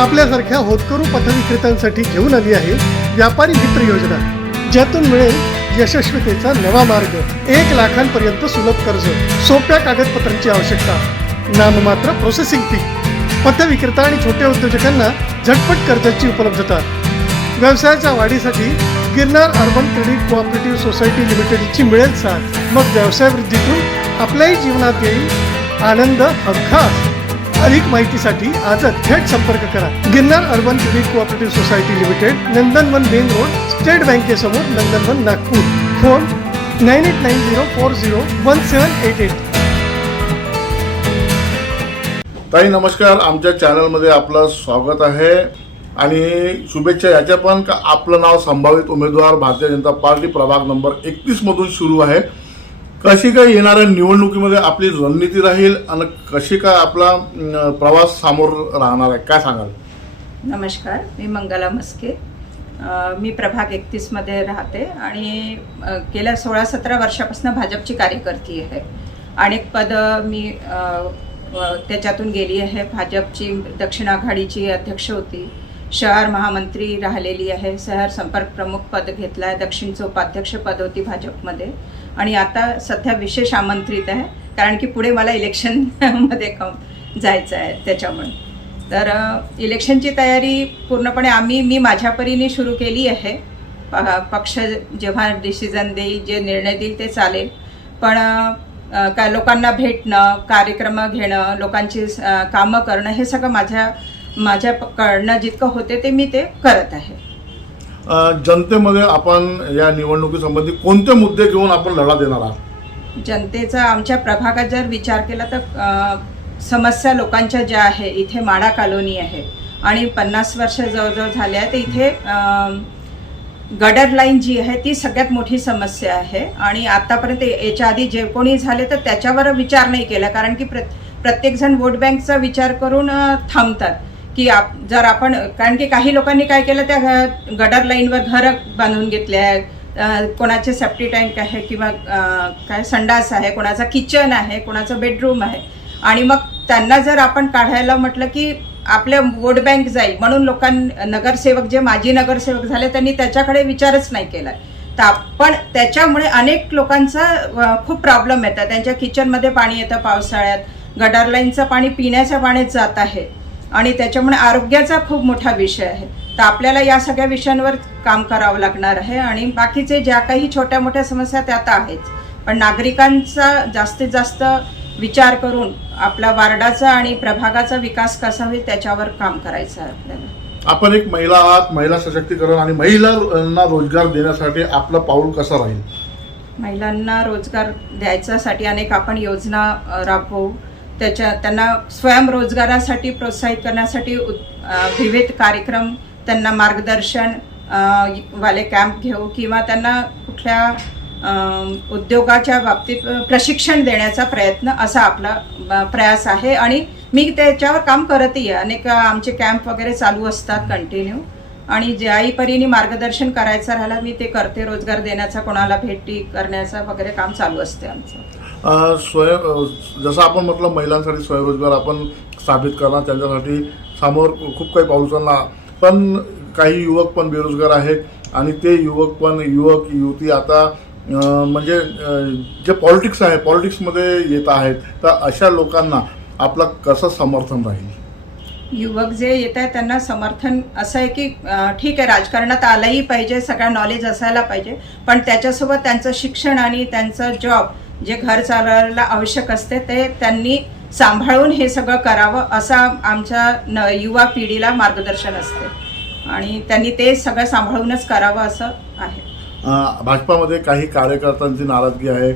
आपल्यासारख्या होतकरू पथविक्रेत्यांसाठी घेऊन आली आहे व्यापारी मित्र योजना ज्यातून मिळेल यशस्वीतेचा नवा मार्ग एक लाखांपर्यंत सुलभ कर्ज सोप्या कागदपत्रांची आवश्यकता. नाममात्र प्रोसेसिंग फी पथविक्रेता आणि छोट्या उद्योजकांना झटपट कर्जाची उपलब्धता. व्यवसायाच्या वाढीसाठी Girnar urban credit cooperative society लिमिटेडची मिळेल साथ. मग व्यवसाय वृद्धीतून आपल्याही जीवनात येईल आनंद हमखास अधिक माहितीसाठी आजच थेट संपर्क करा. Girnar urban credit cooperative society limited Nandanvan main road state बँकेसमोर Nandanvan Nagpur. Phone nine eight nine zero four zero one seven eight eight. ताई नमस्कार. आमच्या चॅनलमध्ये आपलं स्वागत आहे. आणि शुभेच्छा याच्या पण का आपलं नाव संभावित उमेदवार भारतीय जनता पार्टी प्रभाग नंबर एकतीसमधून सुरू आहे. कशी काय येणाऱ्या निवडणुकीमध्ये आपली रणनीती राहील आणि कशी काय आपला प्रवास सामोर राहणार आहे? काय सांगाल? नमस्कार मी मंगला मस्के. मी प्रभाग एकतीसमध्ये राहते आणि गेल्या सोळा सतरा वर्षापासून भाजपची कार्यकर्ती आहे. अनेक पदं मी त्याच्यातून गेली आहे. भाजपची दक्षिण आघाडीची अध्यक्ष होती. शहर महामंत्री राहिलेली आहे. शहर संपर्क प्रमुख पद घेतला आहे दक्षिणचं उपाध्यक्ष पद होती भाजपमध्ये. आणि आता सध्या विशेष आमंत्रित आहे. कारण की पुढे मला इलेक्शनमध्ये कम जायचं आहे त्याच्यामुळे. तर इलेक्शनची तयारी पूर्णपणे आम्ही मी माझ्या परीने सुरू केली आहे. पक्ष जेव्हा डिसिजन देईल जे निर्णय देईल ते चालेल. पण का काय लोकांना भेटणं कार्यक्रम घेणं लोकांची कामं करणं हे सगळं माझ्या माझ्या कडनं जितकं होते ते मी ते करत आहे. जनतेमध्ये आपण या निवडणुकीसंबंधी कोणते मुद्दे घेऊन आपण लढा देणार आहात? जनतेचा आमच्या प्रभागात जर विचार केला तर समस्या लोकांच्या ज्या आहे इथे माडा कॉलोनी आहे. आणि पन्नास वर्ष जवळजवळ झाले आहे तर इथे गडर लाईन जी आहे ती सगळ्यात मोठी समस्या आहे. आणि आतापर्यंत याच्या आधी जे कोणी झाले तर त्याच्यावर विचार नाही केला कारण की प्र प्रत्येकजण वोट बँकचा विचार करून थांबतात. की आप जर आपण कारण की काही लोकांनी काय केलं त्या घ- गडर लाईनवर घरं बांधून घेतले आहे कोणाचे सेफ्टी टँक आहे किंवा काय संडास आहे कोणाचा किचन आहे कोणाचं बेडरूम आहे. आणि मग त्यांना जर आपण काढायला म्हटलं की आपल्या वोट बँक जाईल म्हणून लोकां नगरसेवक जे माजी नगरसेवक झाले त्यांनी त्याच्याकडे विचारच नाही केला. तर आपण त्याच्यामुळे अनेक लोकांचा खूप प्रॉब्लेम येतात. त्यांच्या किचनमध्ये पाणी येतं पावसाळ्यात. गटार लाईनचं पाणी पिण्याच्या पाण्यात जात आहे. आणि त्याच्यामुळे आरोग्याचा खूप मोठा विषय आहे. तर आपल्याला या सगळ्या विषयांवर काम करावं लागणार आहे आणि बाकीचे ज्या काही छोट्या मोठ्या समस्या त्या आता आहेच पण नागरिकांचा जास्तीत जास्त विचार करून आपला वार्डाचा आणि प्रभागाचा विकास कसा होईल त्याच्यावर काम करायचं आहे आपल्याला. आपण एक महिला आहात महिला सशक्तीकरण आणि महिलांना रोजगार देण्यासाठी आपलं पाऊल कसं राहील? महिलांना रोजगार द्यायच्यासाठी अनेक आपण योजना राबवू. त्याच्या त्यांना स्वयंरोजगारासाठी प्रोत्साहित करण्यासाठी विविध कार्यक्रम त्यांना मार्गदर्शन वाले कॅम्प घेऊ किंवा त्यांना कुठल्या उद्योगाच्या बाबतीत प्रशिक्षण देण्याचा प्रयत्न असा आपला प्रयास आहे. आणि मी त्याच्यावर काम करतही आहे. अनेक आमचे कॅम्प वगैरे चालू असतात कंटिन्यू आणि ज्याही परीने मार्गदर्शन करायचं राहिलं मी ते करते रोजगार देण्याचा कोणाला भेटी करण्याचा वगैरे काम चालू असते आमचं. स्वय स्वयं जसं आपण म्हटलं महिलांसाठी स्वयंरोजगार आपण स्थापित करणार त्यांच्यासाठी समोर खूप काही पाऊल चालणार पण काही युवक पण बेरोजगार आहेत आणि ते युवक पण युवक युवती आता म्हणजे जे पॉलिटिक्स आहे पॉलिटिक्समध्ये येत आहेत तर अशा लोकांना आपलं कसं समर्थन राहील? युवक जे येत आहे त्यांना समर्थन असं आहे की ठीक आहे राजकारणात आलंही पाहिजे सगळं नॉलेज असायला पाहिजे. पण त्याच्यासोबत त्यांचं शिक्षण आणि त्यांचं जॉब जे घर चालवायला आवश्यक असते ते त्यांनी सांभाळून हे सगळं करावं असं आमच्या न युवा पिढीला मार्गदर्शन असते. आणि त्यांनी ते सगळं सांभाळूनच करावं असं आहे. भाजपामध्ये काही कार्यकर्त्यांची नाराजगी आहे.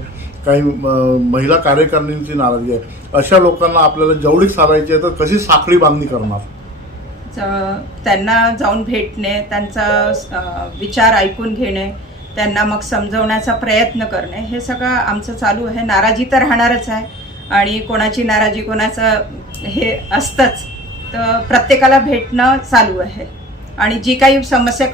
काही महिला कार्यकारिणींची नाराजी आहे. अशा लोकांना आपल्याला जवळीक साधायची आहे तर कशी साखळी बांधणी करणार? त्यांना जाऊन भेटणे त्यांचा विचार ऐकून घेणे त्यांना मग समजवण्याचा प्रयत्न करणे हे सगळं आमचं चालू आहे. नाराजी तर राहणारच आहे. आणि कोणाची नाराजी कोणाचं हे असतंच. तर प्रत्येकाला भेटणं चालू आहे. आणि जी काही समस्या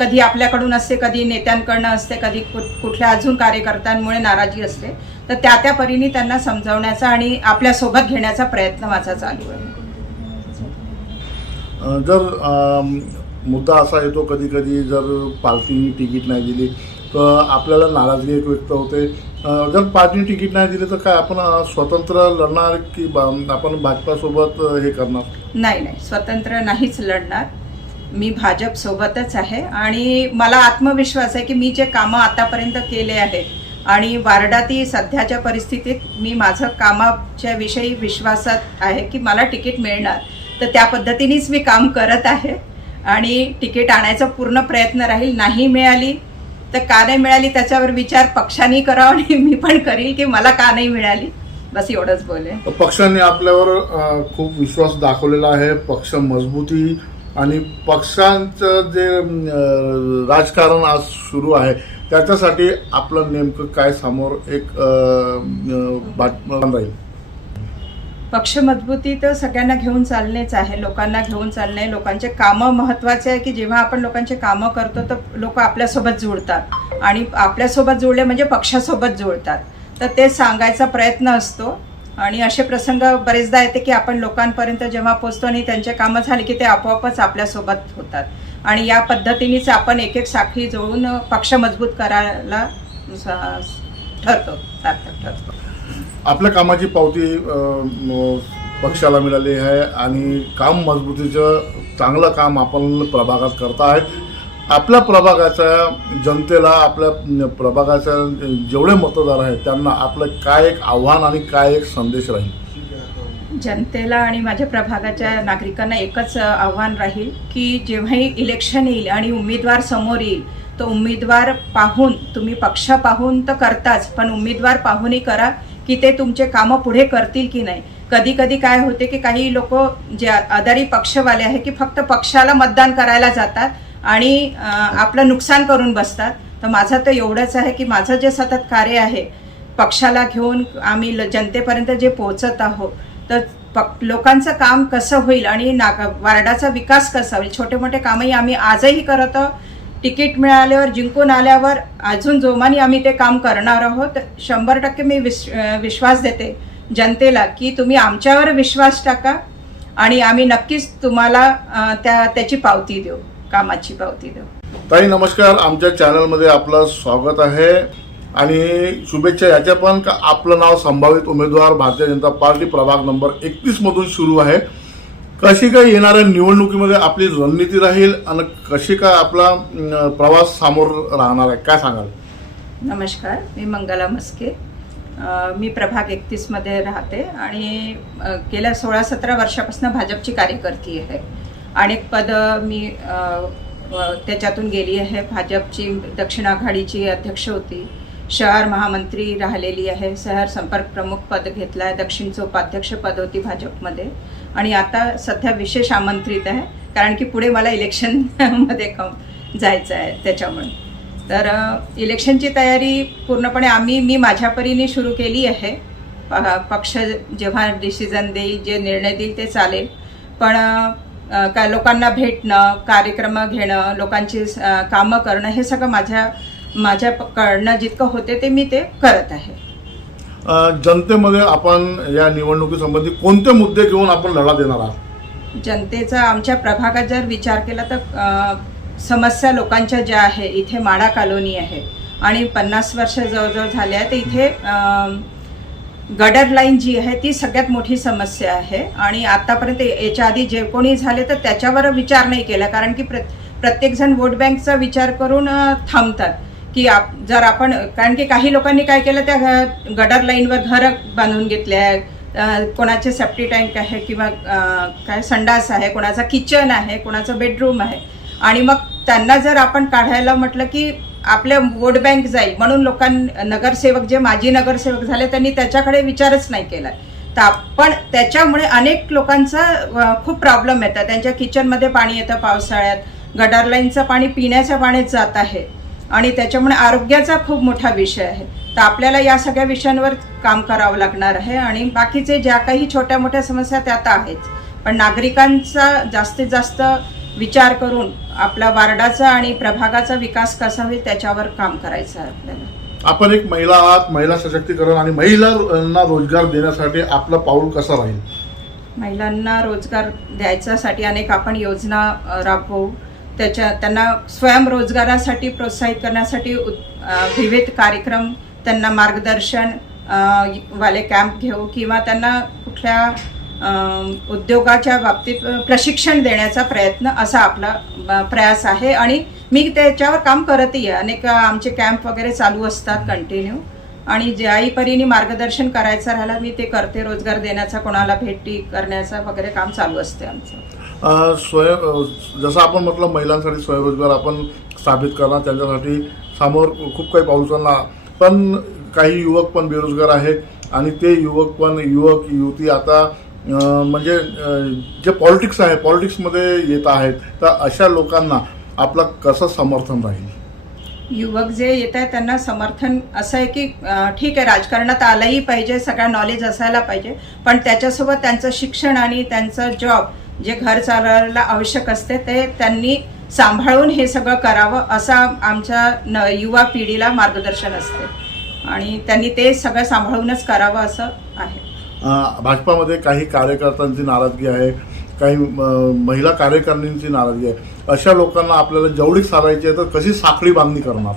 कधी आपल्याकडून असते कधी नेत्यांकडनं असते कधी कुठ- कुठल्या अजून कार्यकर्त्यांमुळे नाराजी असते तर त्या त्या परीने त्यांना समजावण्याचा आणि आपल्यासोबत घेण्याचा प्रयत्न माझा चालू आहे. जर मुद्दा असा येतो कधी कधी जर पार्टीने तिकीट नाही दिली तर आपल्याला नाराजगी एक व्यक्त होते. जर पार्टीने तिकीट नाही दिले तर काय आपण स्वतंत्र लढणार की आपण भाजपासोबत हे करणार? नाही नाही. स्वतंत्र नाहीच लढणार. मी भाजपसोबतच आहे आणि मला आत्मविश्वास आहे की मी जे कामं आतापर्यंत केले आहेत आणि वार्डाती सध्याच्या परिस्थितीत मी माझं कामाच्या विषयी विश्वासात आहे की मला तिकीट मिळणार. तर त्या पद्धतीनेच मी काम करत आहे आणि तिकीट आणायचा पूर्ण प्रयत्न राहील. नाही मिळाली तर का नाही मिळाली त्याच्यावर विचार पक्षाने करावा आणि मी पण करील की मला का नाही मिळाली? बस एवढंच बोले पक्षाने आपल्यावर खूप विश्वास दाखवलेला आहे. पक्ष मजबूती आणि पक्षांचं जे राजकारण आज सुरू आहे त्याच्यासाठी आपलं नेमकं काय समोर एक राहील? पक्ष मजबूती तर सगळ्यांना घेऊन चालणेच आहे लोकांना घेऊन चालणे लोकांचे कामं महत्त्वाचे आहे की जेव्हा आपण लोकांचे कामं करतो तर लोक आपल्यासोबत जुळतात. आणि आपल्यासोबत जुळले म्हणजे पक्षासोबत जुळतात. तर ते सांगायचा प्रयत्न असतो. आणि असे प्रसंग बरेचदा येते की आपण लोकांपर्यंत जेव्हा पोचतो आणि त्यांचे कामं झाली की ते आपोआपच आपल्यासोबत होतात. आणि या पद्धतीनेच आपण एक एक साखळी जोडून पक्ष मजबूत करायला ठरतो सार्थक ठरतो. आपल्या कामाची पावती पक्षाला मिळाली आहे आणि काम मजबूतीचं चांगलं काम आपण प्रभागात करत करताहेत. आपल्या प्रभागाच्या जनतेला आपल्या प्रभागाच्या जेवढे मतदार आहेत त्यांना आपलं काय एक आव्हान आणि काय एक संदेश राहील? जनतेला आणि माझ्या प्रभागाच्या नागरिकांना एकच आव्हान राहील की जेव्हाही इलेक्शन येईल आणि उमेदवार समोर येईल तो उमेदवार पाहून तुम्ही पक्ष पाहून तर करताच पण उमेदवार पाहूनही करा की ते तुमचे कामं पुढे करतील की नाही. कधी कधी काय होते की काही लोक जे आधारी पक्षवाले आहे की फक्त पक्षाला मतदान करायला जातात आणि आपलं नुकसान करून बसतात. तर माझं तर एवढंच आहे की माझं जे सतत कार्य आहे पक्षाला घेऊन आम्ही ल- जनतेपर्यंत जे पोहोचत आहोत तर पक लोकांचं काम कसं होईल आणि नाग वार्डाचा विकास कसा होईल छोटे मोठे कामही आम्ही आजही करत आहोत. तिकीट मिळाल्यावर जिंकून आल्यावर अजून जोमाने आम्ही ते काम करणार आहोत. शंभर टक्के मी विश विश्वास देते जनतेला की तुम्ही आमच्यावर विश्वास टाका आणि आम्ही नक्कीच तुम्हाला त्या त्याची पावती देऊ. कामाची पावती देऊ. ताई नमस्कार. आमच्या चॅनलमध्ये आपलं स्वागत आहे. आणि शुभेच्छा याच्या पण का आपलं नाव संभावित उमेदवार भारतीय जनता पार्टी प्रभाग नंबर एकतीस मधून सुरू आहे. कशी काय येणाऱ्या निवडणुकीमध्ये आपली रणनीती राहील आणि कशी काय आपला प्रवास समोर राहणार आहे? काय सांगाल? नमस्कार. मी मंगला मस्के. मी प्रभाग एकतीसमध्ये राहते आणि गेल्या सोळा सतरा वर्षापासून भाजपची कार्यकर्ती आहे. अनेक पदं मी त्याच्यातून गेली आहे. भाजपची दक्षिण आघाडीची अध्यक्ष होती. शहर महामंत्री राहिलेली आहे. शहर संपर्क प्रमुख पद घेतलं आहे दक्षिणचं उपाध्यक्ष पद होती भाजपमध्ये. आणि आता सध्या विशेष आमंत्रित आहे. कारण की पुढे मला इलेक्शनमध्ये कम जायचं आहे त्याच्यामुळे. तर इलेक्शनची तयारी पूर्णपणे आम्ही मी माझ्या परीने सुरू केली आहे. पक्ष जेव्हा डिसिजन देईल जे निर्णय देईल ते चालेल. पण का लोकांना भेटणं कार्यक्रम घेणं लोकांची कामं करणं हे सगळं माझ्या माझ्या प- कडनं जितकं होते ते मी ते करत आहे. जनतेमध्ये आपण या निवडणुकीसंबंधी कोणते मुद्दे घेऊन आपण लढा देणार आहात? जनतेचा आमच्या प्रभागात जर विचार केला तर समस्या लोकांच्या ज्या आहे इथे माडा कॉलोनी आहे आणि पन्नास वर्ष जवळजवळ झाले आहे तर इथे गडर लाईन जी आहे ती सगळ्यात मोठी समस्या आहे. आणि आतापर्यंत याच्या आधी जे कोणी झाले तर त्याच्यावर विचार नाही केला कारण की प्र प्रत्येकजण वोट बँकचा विचार करून थांबतात. की आप जर आपण कारण की काही लोकांनी काय केलं त्या घ- गडर लाईनवर घरं बांधून घेतले आहे कोणाचे सेफ्टी टँक आहे किंवा काय संडास आहे कोणाचा किचन आहे कोणाचं बेडरूम आहे. आणि मग त्यांना जर आपण काढायला म्हटलं की आपल्या वोट बँक जाईल म्हणून लोकां नगरसेवक जे माजी नगरसेवक झाले त्यांनी त्याच्याकडे विचारच नाही केला. तर आपण त्याच्यामुळे अनेक लोकांचा खूप प्रॉब्लेम येतात. त्यांच्या किचनमध्ये पाणी येतं पावसाळ्यात. गडार लाईनचं पाणी पिण्याच्या पाण्यात जात आहे. आणि त्याच्यामुळे आरोग्याचा खूप मोठा विषय आहे. तर आपल्याला या सगळ्या विषयांवर काम करावं लागणार आहे आणि बाकीचे ज्या काही छोट्या मोठ्या समस्या त्या तर आहेच पण नागरिकांचा जास्तीत जास्त विचार करून आपला वार्डाचा आणि प्रभागाचा विकास कसा होईल त्याच्यावर काम करायचं आहे आपल्याला. आपण एक महिला आहात महिला सशक्तीकरण आणि महिलांना रोजगार देण्यासाठी आपलं पाऊल कसं राहील? महिलांना रोजगार द्यायच्यासाठी अनेक आपण योजना अ, राबवू. त्याच्या त्यांना स्वयंरोजगारासाठी प्रोत्साहित करण्यासाठी उत- अ, विविध कार्यक्रम त्यांना मार्गदर्शन अ, वाले कॅम्प घेऊ किंवा त्यांना कुठल्या उद्योगाच्या बाबतीत प्रशिक्षण देण्याचा प्रयत्न असा आपला प्रयास आहे. आणि मी त्याच्यावर काम करतही आहे अनेक आमचे कॅम्प वगैरे चालू असतात कंटिन्यू आणि ज्याही परीने मार्गदर्शन करायचं राहिलं मी ते करते. रोजगार देण्याचा कोणाला भेटी करण्याचा वगैरे काम चालू असते आमचं. स्वय जसं आपण म्हटलं महिलांसाठी स्वयंरोजगार आपण स्थापित करणार. त्यांच्यासाठी समोर खूप काही पाऊल चालणार पण काही युवक पण बेरोजगार आहेत. आणि ते युवक पण युवक युवती आता म्हणजे जे पॉलिटिक्स आहे पॉलिटिक्समध्ये येत आहेत तर अशा लोकांना आपलं कसं समर्थन राहील? युवक जे येत आहेत त्यांना समर्थन असं आहे की ठीक आहे राजकारणात आलंही पाहिजे सगळं नॉलेज असायला पाहिजे पण त्याच्यासोबत त्यांचं शिक्षण आणि त्यांचं जॉब जे घर चालवायला आवश्यक असते ते त्यांनी सांभाळून हे सगळं करावं असं आमच्या न युवा पिढीला मार्गदर्शन असते. आणि त्यांनी ते सगळं सांभाळूनच करावं असं आहे. भाजपामध्ये काही कार्यकर्त्यांची नाराजगी आहे काही महिला कार्यकारिणींची नाराजगी आहे. अशा लोकांना आपल्याला जेवढी सारायची आहे तर कशी साखळी बांधणी करणार?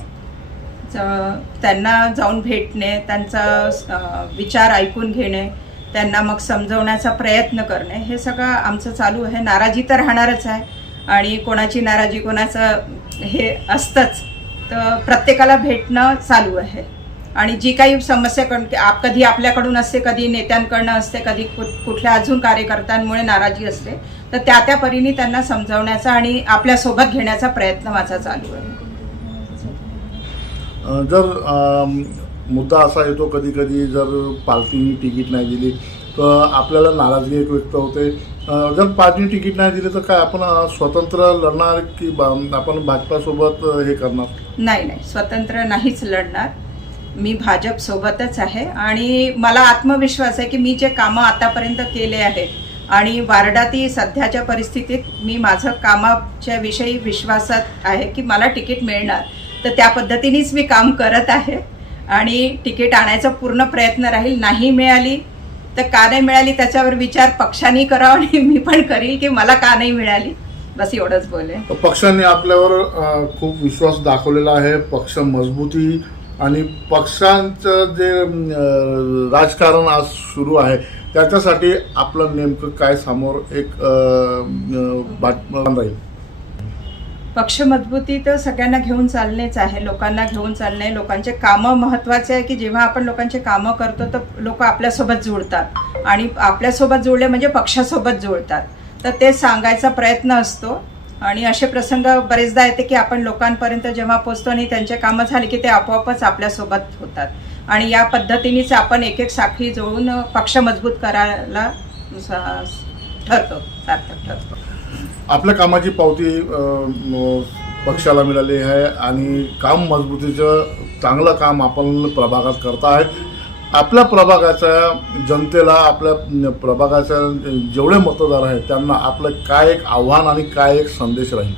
त्यांना जाऊन भेटणे त्यांचा विचार ऐकून घेणे त्यांना मग समजवण्याचा प्रयत्न करणे हे सगळं आमचं चालू आहे. नाराजी तर राहणारच आहे. आणि कोणाची नाराजी कोणाचं हे असतंच. तर प्रत्येकाला भेटणं चालू आहे. आणि जी काही समस्या कधी आपल्याकडून असते कधी नेत्यांकडनं असते कधी कुठ- कुठल्या अजून कार्यकर्त्यांमुळे नाराजी असते तर त्या त्या परीने त्यांना समजवण्याचा आणि आपल्यासोबत घेण्याचा प्रयत्न माझा चालू आहे. जर मुद्दा असा येतो कधी कधी जर पार्टीने तिकीट नाही दिली तर आपल्याला नाराजगी एक व्यक्त होते. जर पार्टीने तिकीट नाही दिले तर काय आपण स्वतंत्र लढणार की आपण भाजपासोबत हे करणार? नाही नाही. स्वतंत्र नाहीच लढणार. मी भाजपसोबतच आहे आणि मला आत्मविश्वास आहे की मी जे कामं आतापर्यंत केले आहेत आणि वार्डाती सध्याच्या परिस्थितीत मी माझं कामाच्या विषयी विश्वासात आहे की मला तिकीट मिळणार. तर त्या पद्धतीनेच मी काम करत आहे आणि तिकीट आणायचा पूर्ण प्रयत्न राहील. नाही मिळाली तर का नाही मिळाली त्याच्यावर विचार पक्षाने करावा आणि मी पण करील की मला का नाही मिळाली? बस एवढंच बोले पक्षाने आपल्यावर खूप विश्वास दाखवलेला आहे. पक्ष मजबूती आणि पक्षांचं जे राजकारण आज सुरू आहे त्याच्यासाठी आपलं नेमकं काय समोर एक बातमी राहील? पक्ष मजबूती तर सगळ्यांना घेऊन चालणेच आहे लोकांना घेऊन चालणे लोकांचे कामं महत्त्वाचे आहे की जेव्हा आपण लोकांचे कामं करतो तर लोक आपल्यासोबत जुळतात. आणि आपल्यासोबत जुळले म्हणजे पक्षासोबत जुळतात. तर ते सांगायचा प्रयत्न असतो. आणि असे प्रसंग बरेचदा येते की आपण लोकांपर्यंत जेव्हा पोचतो आणि त्यांचे कामं झाली की ते आपोआपच आपल्यासोबत होतात. आणि या पद्धतीनेच आपण एक एक साखळी जुळून पक्ष मजबूत करायला ठरतो सार्थक ठरतो. आपल्या कामाची पावती पक्षाला मिळाली आहे आणि काम मजबूतीचं चांगलं काम आपण प्रभागात करत करतायत आपल्या प्रभागाच्या जनतेला आपल्या प्रभागाच्या जेवढे मतदार आहेत त्यांना आपलं काय एक आव्हान आणि काय एक संदेश राहील?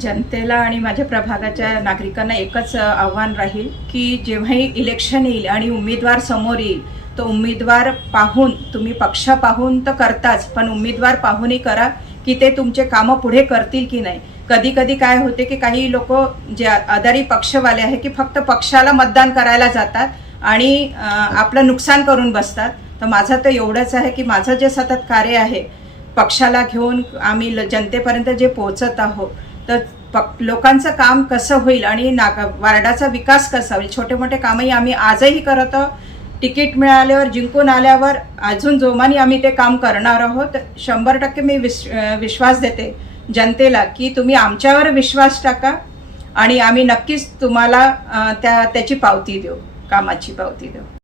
जनतेला आणि माझ्या प्रभागाच्या नागरिकांना एकच आव्हान राहील की जेव्हाही इलेक्शन येईल आणि उमेदवार समोर येईल तो उमेदवार पाहून तुम्ही पक्ष पाहून तर करताच पण उमेदवार पाहूनही करा की ते तुमचे कामं पुढे करतील की नाही. कधी कधी काय होते की काही लोक जे आधारी पक्षवाले आहे की फक्त पक्षाला मतदान करायला जातात आणि आपलं नुकसान करून बसतात. तर माझं तर एवढंच आहे की माझं जे सतत कार्य आहे पक्षाला घेऊन आम्ही ल- जनतेपर्यंत जे पोहोचत आहोत तर पक लोकांचं काम कसं होईल आणि नाग वार्डाचा विकास कसा होईल छोटे मोठे कामही आम्ही आजही करत आहोत. तिकीट मिळाल्यावर जिंकून आल्यावर अजून जोमाने आम्ही ते काम करणार आहोत. शंभर टक्के मी विश विश्वास देते जनतेला की तुम्ही आमच्यावर विश्वास टाका आणि आम्ही नक्कीच तुम्हाला त्या त्याची पावती देऊ. कामाची पावती देऊ.